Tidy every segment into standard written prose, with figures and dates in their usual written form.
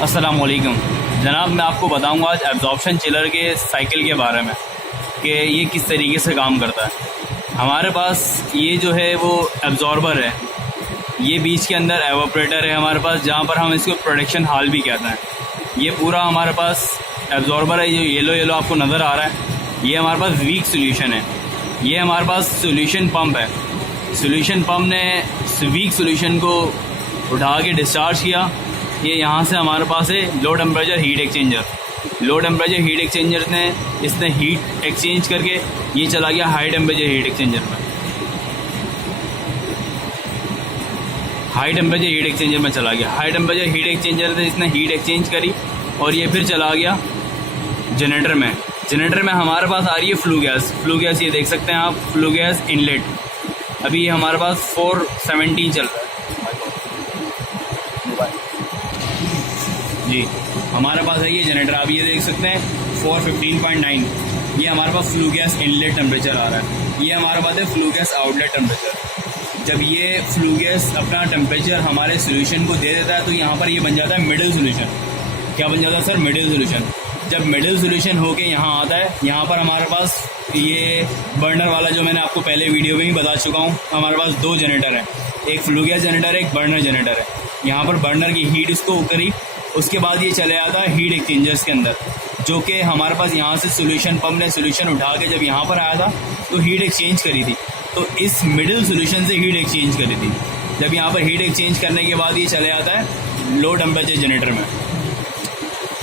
अस्सलामुअलैकुम जनाब, मैं आपको बताऊंगा आज एब्जॉर्प्शन चिलर के साइकिल के बारे में कि ये किस तरीके से काम करता है। हमारे पास ये जो है वो एब्जॉर्बर है, ये बीच के अंदर एवापोरेटर है हमारे पास, जहाँ पर हम इसको प्रोडक्शन हॉल भी कहते हैं। ये पूरा हमारे पास एब्जॉर्बर है, जो येलो येलो आपको नज़र आ रहा है, ये हमारे पास वीक सोल्यूशन है। ये हमारे पास सोल्यूशन पंप है। सोल्यूशन पंप ने वीक सोल्यूशन को उठा के डिस्चार्ज किया। ये यहाँ से हमारे पास है low temperature heat exchanger. Low temperature heat exchanger ने इसने हीट एक्सचेंज करके ये चला गया हाई टेम्परेचर हीट एक्सचेंजर में। हाई टेम्परेचर हीट एक्सचेंजर में चला गया। हाई टेम्परेचर हीट एक्सचेंजर से इसने हीट एक्सचेंज करी और ये फिर चला गया जनरेटर में। जनरेटर में हमारे पास आ रही है फ्लू गैस। फ्लू गैस ये देख सकते हैं आप, फ्लू गैस इनलेट। अभी ये हमारे पास 417 चल रहा है जी। हमारे पास है ये जनरेटर, आप ये देख सकते हैं 415.9। ये हमारे पास फ्लू गैस इनलेट टेम्परेचर आ रहा है। ये हमारे पास है फ्लू गैस आउटलेट टेम्परेचर। जब ये फ्लू गैस अपना टेम्परेचर हमारे सोल्यूशन को दे देता है तो यहाँ पर ये बन जाता है मिडिल सोल्यूशन। क्या बन जाता है सर? Middle solution. जब मिडिल सोल्यूशन होके यहाँ आता है, यहाँ पर हमारे पास ये बर्नर वाला जो मैंने आपको पहले वीडियो में ही बता चुका हूँ, हमारे पास दो जनरेटर हैं, एक फ्लू गैस जनरेटर है, एक बर्नर जनरेटर है। यहाँ पर बर्नर की हीट इसको करी, उसके बाद ये चले आता है हीट एक्सचेंजर्स के अंदर, जो कि हमारे पास यहाँ से सोल्यूशन पंप ने सोल्यूशन उठा के जब यहाँ पर आया था तो हीट एक्सचेंज करी थी। तो इस मिडिल सोल्यूशन से हीट एक्सचेंज करी थी। जब यहाँ पर हीट एक्सचेंज करने के बाद ये चले आता है लो टेम्परेचर जनरेटर में,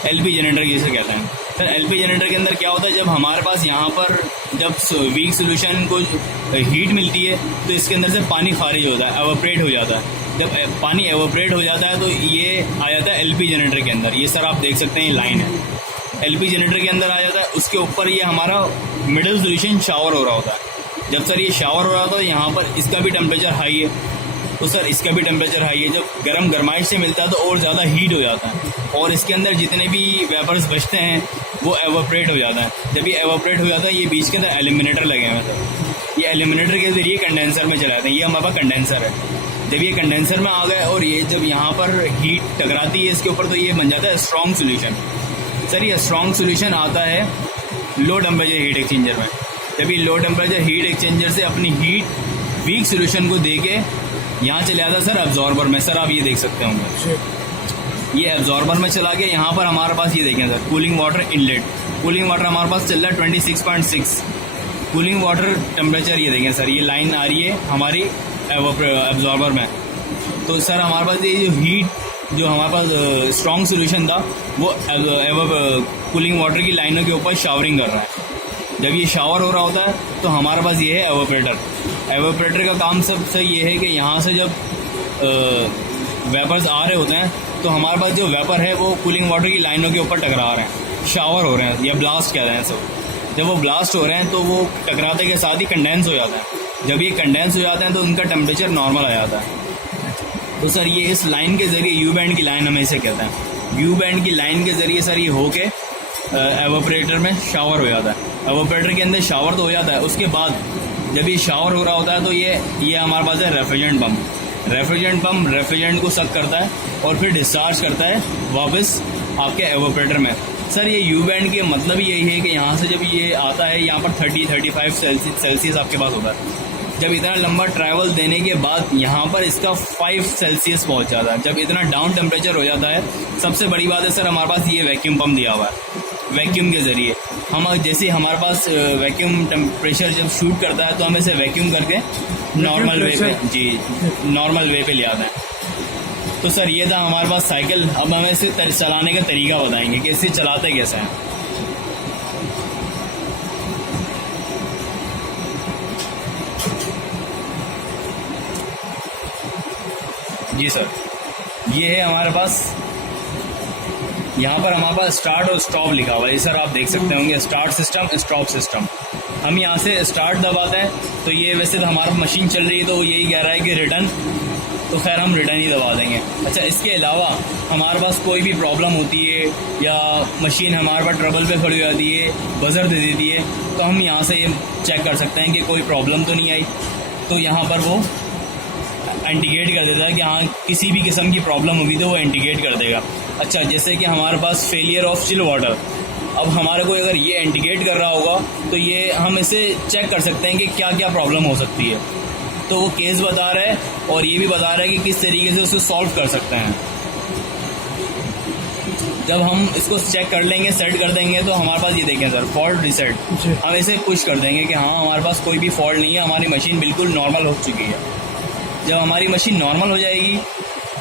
एलपी जनरेटर जिसे कहते हैं। सर एलपी जनरेटर के अंदर क्या होता है, जब हमारे पास यहाँ पर जब वीक सोल्यूशन को हीट मिलती है तो इसके अंदर से पानी खारिज होता है, एवापोरेट हो जाता है। जब पानी एवापोरेट हो जाता है तो ये आ जाता है एलपी जनरेटर के अंदर। ये सर आप देख सकते हैं ये लाइन है, एलपी जनरेटर के अंदर आ जाता है। उसके ऊपर ये हमारा मिडिल सोल्यूशन शावर हो रहा होता है। जब सर ये शावर हो रहा होता है तो यहाँ पर इसका भी टेम्परेचर हाई है, तो सर इसका भी टेम्परेचर हाई है। जब गरमाइश से मिलता है तो और ज़्यादा हीट हो जाता है और इसके अंदर जितने भी वेपर्स बचते हैं वो एवापोरेट हो जाता है। जब ये एवापोरेट हो जाता है, ये बीच के अंदर एलिमिनेटर लगे हैं सर, ये एलिमिनेटर के ज़रिए कंडेंसर में चलाते हैं। ये हमारे पास कंडेंसर है। जब ये कंडेंसर में आ गए और ये जब यहाँ पर हीट टकराती है इसके ऊपर तो ये बन जाता है स्ट्रॉन्ग सोल्यूशन। सर ये स्ट्रॉन्ग सोल्यूशन आता है लो टेम्परेचर हीट एक्सचेंजर में। जब ये लो टेम्परेचर हीट एक्सचेंजर से अपनी हीट वीक सोल्यूशन को दे के यहाँ चले आता है सर एब्जॉर्बर में। सर आप ये देख सकते होंगे, ये एब्जॉर्बर में चला गया। यहाँ पर हमारे पास ये देखें sir cooling water inlet. Cooling water हमारे पास चल रहा है 26.6 कूलिंग वाटर टेम्परेचर। ये देखें सर, ये लाइन आ रही है हमारी एब्जॉर्बर में। तो सर हमारे पास ये जो हीट जो हमारे पास स्ट्रॉन्ग सोल्यूशन था वो कूलिंग वाटर की लाइनों के ऊपर शावरिंग कर रहा है। जब ये शावर हो रहा होता है तो हमारे पास ये है एवापोरेटर। एवापोरेटर का काम सबसे ये है कि यहाँ से जब वेपर्स आ रहे होते हैं तो हमारे पास जो वेपर है वो कूलिंग वाटर की लाइनों के ऊपर टकरा रहे हैं, शावर हो रहे हैं या ब्लास्ट कह रहे हैं सब। जब वो ब्लास्ट हो रहे हैं तो वो टकराते के साथ ही कंडेंस हो जाता है। जब ये कंडेंस हो जाते हैं तो उनका टेम्परेचर नॉर्मल आ जाता है। तो सर ये इस लाइन के ज़रिए यू बैंड की लाइन हमें इसे कहते हैं। यू बैंड की लाइन के ज़रिए सर ये होके एवापोरेटर में शावर हो जाता है। एवापोरेटर के अंदर शावर तो हो जाता है, उसके बाद जब ये शावर हो रहा होता है तो ये हमारे पास है refrigerant pump. Refrigerant pump refrigerant को सक करता है और फिर डिस्चार्ज करता है वापस आपके एवापोरेटर में। सर ये यू बैंड के मतलब यही है कि यहाँ से जब ये आता है यहाँ पर 30-35 सेल्सियस आपके पास होता है। जब इतना लंबा ट्रैवल देने के बाद यहाँ पर इसका 5 सेल्सियस पहुँच जाता है। जब इतना डाउन टेम्परेचर हो जाता है, सबसे बड़ी बात है सर हमारे पास ये वैक्यूम पम्प दिया हुआ है। वैक्यूम के ज़रिए हम जैसे हमारे पास वैक्यूम टेम्परेचर जब शूट करता है तो हम इसे वैक्यूम करके नॉर्मल वे पे नॉर्मल वे पे ले आते हैं। तो सर ये था हमारे पास साइकिल। अब हमें इसे चलाने का तरीका बताएंगे कि इसे चलाते कैसे हैं। जी सर, ये है हमारे पास, यहाँ पर हमारे पास स्टार्ट और स्टॉप लिखा हुआ है। सर आप देख सकते होंगे स्टार्ट सिस्टम, स्टॉप सिस्टम। हम यहाँ से स्टार्ट दबाते हैं तो ये वैसे तो हमारी मशीन चल रही है तो यही कह रहा है कि रिटर्न, तो खैर हम रिटर्न ही दबा देंगे। अच्छा, इसके अलावा हमारे पास कोई भी प्रॉब्लम होती है या मशीन हमारे पास ट्रबल पे खड़ी हो जाती है, बजर दे देती है, तो हम यहाँ से ये चेक कर सकते हैं कि कोई प्रॉब्लम तो नहीं आई। तो यहाँ पर वो इंडिकेट कर देता है कि हाँ किसी भी किस्म की प्रॉब्लम होगी तो वो इंडिकेट कर देगा। अच्छा, जैसे कि हमारे पास फेलियर ऑफ चिल वाटर, अब हमारे को अगर ये इंडिकेट कर रहा होगा तो ये हम इसे चेक कर सकते हैं कि क्या क्या प्रॉब्लम हो सकती है। तो वो केस बता रहा है और ये भी बता रहा है कि किस तरीके से उसे सॉल्व कर सकते हैं। जब हम इसको चेक कर लेंगे, सेट कर देंगे, तो हमारे पास ये देखें सर, फॉल्ट रिसेट, हम इसे पुश कर देंगे कि हाँ हमारे पास कोई भी फॉल्ट नहीं है, हमारी मशीन बिल्कुल नॉर्मल हो चुकी है। जब हमारी मशीन नॉर्मल हो जाएगी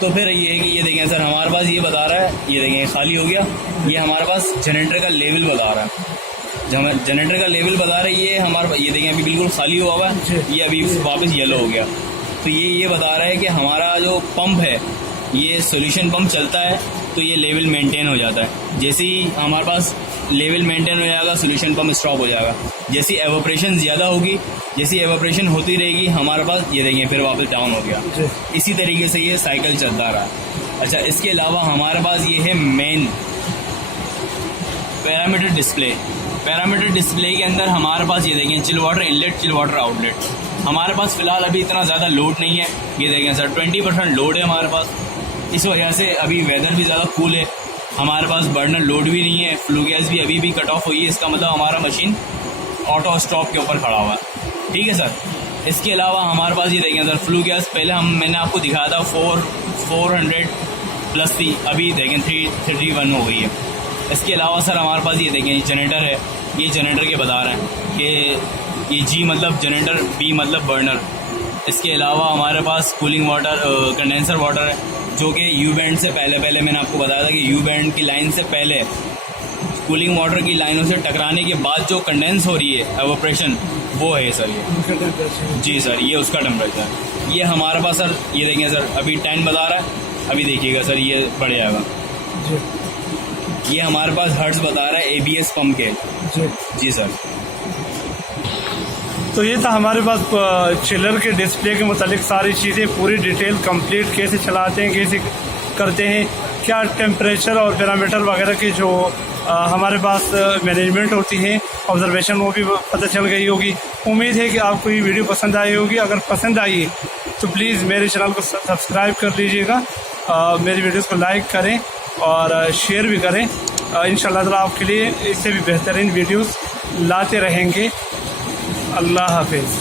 तो फिर ये है कि ये देखें सर, हमारे पास ये बता रहा है, ये देखें खाली हो गया, ये हमारे पास जनरेटर का लेवल बता रहा है। जब जनरेटर का लेवल बता रहा है, ये हमारे, ये देखें अभी बिल्कुल खाली हुआ हुआ है, ये अभी वापस येलो हो गया। तो ये बता रहा है कि हमारा जो पंप है, ये सॉल्यूशन पंप चलता है तो ये लेवल मेंटेन हो जाता है। जैसे ही हमारे पास लेवल मेंटेन हो जाएगा, सॉल्यूशन पंप स्टॉप हो जाएगा। जैसी एवोपरेशन ज़्यादा होगी, जैसी एवोपरेशन होती रहेगी, हमारे पास ये देखें फिर वापस डाउन हो गया। इसी तरीके से ये साइकिल चलता रहा। अच्छा, इसके अलावा हमारे पास ये है main parameter display. Parameter display के अंदर हमारे पास ये देखें chill water inlet, chill water outlet. हमारे पास फ़िलहाल अभी इतना ज़्यादा लोड नहीं है, ये देखें सर 20% लोड है हमारे पास। इस वजह से अभी वेदर भी ज़्यादा कूल है, हमारे पास बर्नर लोड भी नहीं है, फ्लू गैस भी अभी भी कट ऑफ हुई है। इसका मतलब हमारा मशीन ऑटो स्टॉप के ऊपर खड़ा हुआ है। ठीक है सर। इसके अलावा हमारे पास ये देखें सर, फ्लू गैस पहले मैंने आपको दिखाया था 400 प्लस थी, अभी देखें 331 हो गई है। इसके अलावा सर हमारे पास ये देखें जनरेटर है, ये जनरेटर के बता रहे हैं कि ये जी मतलब जनरेटर, बी मतलब बर्नर। इसके अलावा हमारे पास कूलिंग वाटर, कंडेंसर वाटर है, जो कि यू बैंड से पहले मैंने आपको बताया था कि यू बैंड की लाइन से पहले कूलिंग वाटर की लाइनों से टकराने के बाद जो कंडेंस हो रही है एवोपरेशन, वो है सर ये। जी सर, ये उसका टेम्परेचर। ये हमारे पास सर ये देखें सर, अभी 10 बता रहा है, अभी देखिएगा सर ये बढ़ जाएगा। ये हमारे पास हर्ट्ज बता रहा है ABS पंप के। जी सर। तो ये था हमारे पास चिलर के डिस्प्ले के मुतालिक सारी चीज़ें, पूरी डिटेल कंप्लीट, कैसे चलाते हैं, कैसे करते हैं, क्या टेम्परेचर और पैरामीटर वगैरह की जो हमारे पास मैनेजमेंट होती है, ऑब्जर्वेशन, वो भी पता चल गई होगी। उम्मीद है कि आपको ये वीडियो पसंद आई होगी। अगर पसंद आई है तो प्लीज़ मेरे चैनल को सब्सक्राइब कर लीजिएगा, मेरी वीडियोस को लाइक करें और शेयर भी करें। इंशाअल्लाह ताला आपके लिए इससे भी बेहतरीन वीडियोस लाते रहेंगे। अल्लाह हाफिज़।